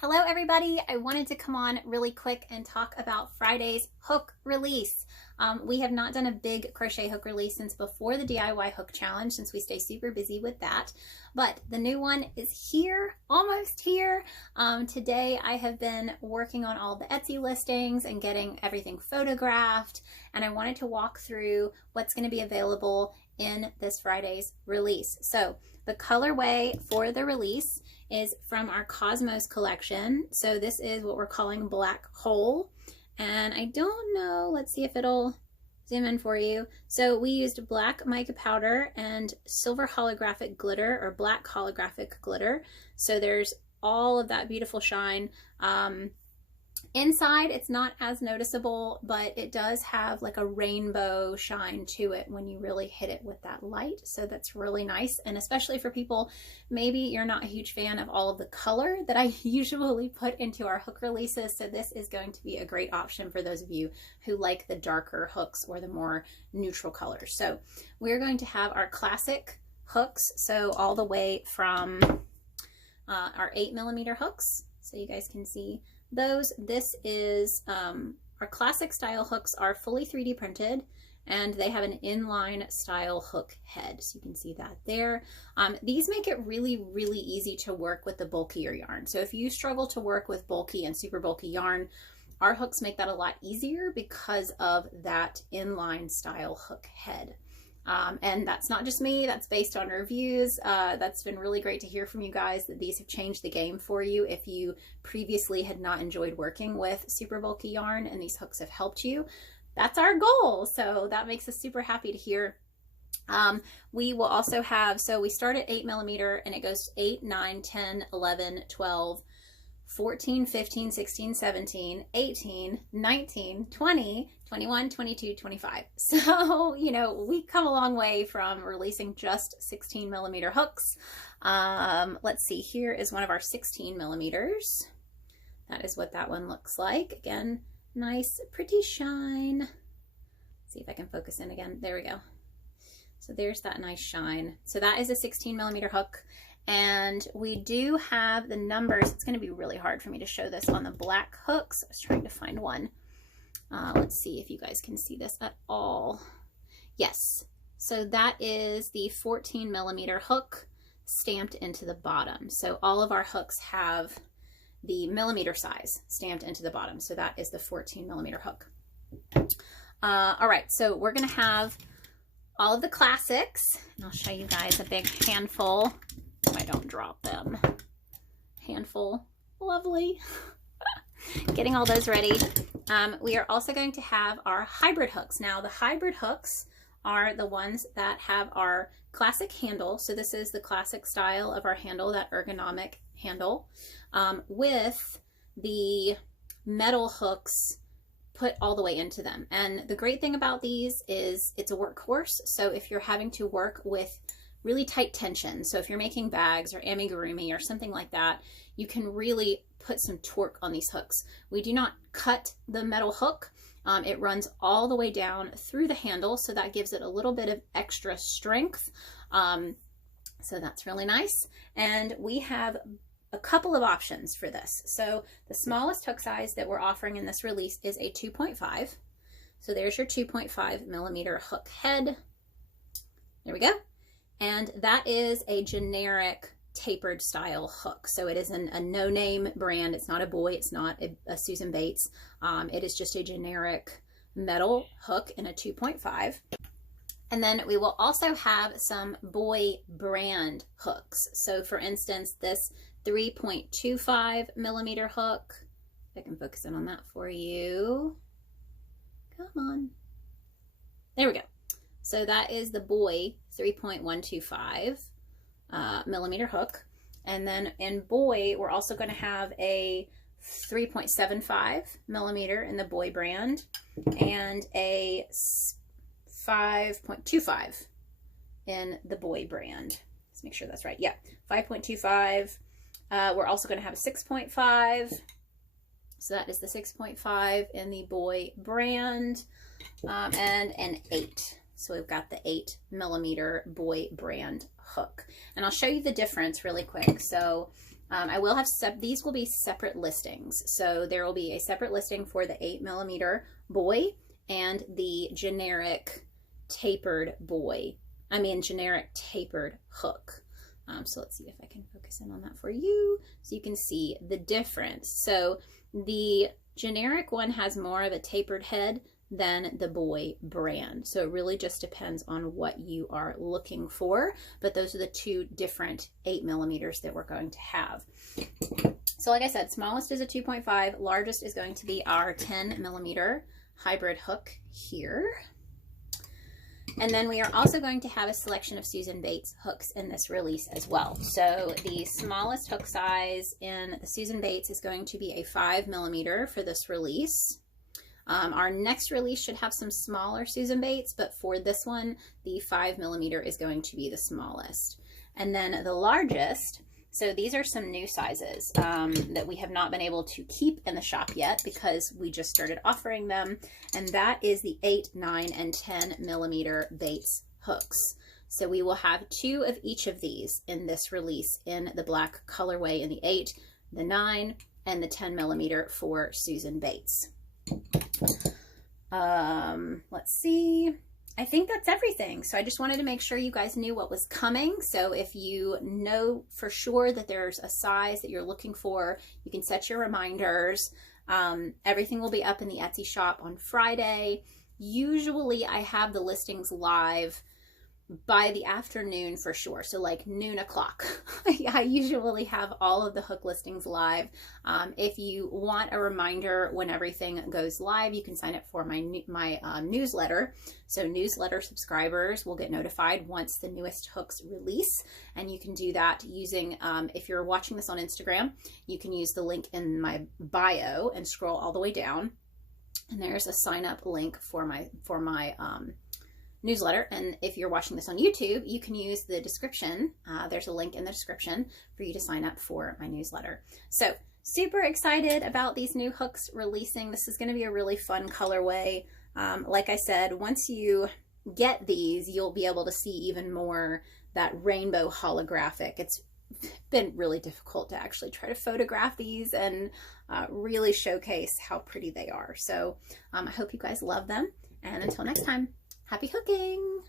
Hello everybody, I wanted to come on really quick and talk about Friday's hook release. We have not done a big crochet hook release since before the DIY hook challenge, since we stay super busy with that. But the new one is here, almost here. Today I have been working on all the Etsy listings and getting everything photographed, and I wanted to walk through what's going to be available in this Friday's release. So the colorway for the release is from our Cosmos collection. So this is what we're calling Black Hole. And I don't know, let's see if it'll zoom in for you. So we used black mica powder and silver holographic glitter, or black holographic glitter. So there's all of that beautiful shine. Inside, it's not as noticeable, but it does have like a rainbow shine to it when you really hit it with that light. So that's really nice. And especially for people, maybe you're not a huge fan of all of the color that I usually put into our hook releases. So this is going to be a great option for those of you who like the darker hooks or the more neutral colors. So we're going to have our classic hooks. So all the way from our 8mm hooks. So you guys can see those. This is our classic style hooks are fully 3D printed, and they have an inline style hook head. So you can see that there. These make it really, really easy to work with the bulkier yarn. So if you struggle to work with bulky and super bulky yarn, our hooks make that a lot easier because of that inline style hook head. And that's not just me, that's based on reviews. That's been really great to hear from you guys that these have changed the game for you if you previously had not enjoyed working with super bulky yarn and these hooks have helped you. That's our goal, so that makes us super happy to hear. We will also have, so we start at 8mm and it goes 8, 9, 10, 11, 12, 14, 15, 16, 17, 18, 19, 20, 21, 22, 25. So, you know, we come a long way from releasing just 16mm hooks. Let's see, here is one of our 16mm. That is what that one looks like. Again, nice, pretty shine. Let's see if I can focus in again. There we go. So there's that nice shine. So that is a 16mm hook. And we do have the numbers. It's going to be really hard for me to show this on the black hooks. I was trying to find one. Let's see if you guys can see this at all. Yes. So that is the 14mm hook stamped into the bottom. So all of our hooks have the millimeter size stamped into the bottom. So that is the 14mm hook. All right. So we're going to have all of the classics. And I'll show you guys a big handful. I don't drop them. Handful. Lovely. Getting all those ready. We are also going to have our hybrid hooks. Now the hybrid hooks are the ones that have our classic handle. So this is the classic style of our handle, that ergonomic handle, with the metal hooks put all the way into them. And the great thing about these is it's a workhorse. So if you're having to work with really tight tension, so if you're making bags or amigurumi or something like that, you can really put some torque on these hooks. We do not cut the metal hook. It runs all the way down through the handle, so that gives it a little bit of extra strength. So that's really nice. And we have a couple of options for this. So the smallest hook size that we're offering in this release is a 2.5. So there's your 2.5mm hook head. There we go. And that is a generic tapered style hook. So it is a no-name brand. It's not a Boy, it's not a Susan Bates. It is just a generic metal hook in a 2.5. And then we will also have some Boy brand hooks. So for instance, this 3.25mm hook, if I can focus in on that for you. Come on. There we go. So that is the Boy 3.125mm hook. And then in Boy, we're also going to have a 3.75mm in the Boy brand and a 5.25 in the Boy brand. Let's make sure that's right. Yeah, 5.25. We're also going to have a 6.5. So that is the 6.5 in the Boy brand, and an 8. So we've got the 8mm Boy brand hook. And I'll show you the difference really quick. So I will have, these will be separate listings. So there will be a separate listing for the 8mm boy and the generic tapered generic tapered hook. So let's see if I can focus in on that for you so you can see the difference. So the generic one has more of a tapered head than the boy brand. So it really just depends on what you are looking for, but those are the two different 8mm that we're going to have. So like I said, smallest is a 2.5, largest is going to be our 10mm hybrid hook here. And then we are also going to have a selection of Susan Bates hooks in this release as well. So the smallest hook size in the Susan Bates is going to be a 5mm for this release. Our next release should have some smaller Susan Bates, but for this one, the 5mm is going to be the smallest. And then the largest, so these are some new sizes that we have not been able to keep in the shop yet because we just started offering them, and that is the 8, 9, and 10mm Bates hooks. So we will have 2 of each of these in this release in the black colorway in the 8, the 9, and the 10mm for Susan Bates. Let's see. I think that's everything. So I just wanted to make sure you guys knew what was coming. So if you know for sure that there's a size that you're looking for, you can set your reminders. Everything will be up in the Etsy shop on Friday. Usually I have the listings live by the afternoon for sure. So like noon o'clock. I usually have all of the hook listings live. If you want a reminder when everything goes live, you can sign up for my newsletter. So newsletter subscribers will get notified once the newest hooks release. And you can do that using, if you're watching this on Instagram, you can use the link in my bio and scroll all the way down. And there's a sign up link for my newsletter. And if you're watching this on YouTube, you can use the description. There's a link in the description for you to sign up for my newsletter. So super excited about these new hooks releasing. This is going to be a really fun colorway. Like I said, once you get these, you'll be able to see even more that rainbow holographic. It's been really difficult to actually try to photograph these and really showcase how pretty they are. So I hope you guys love them. And until next time, happy hooking!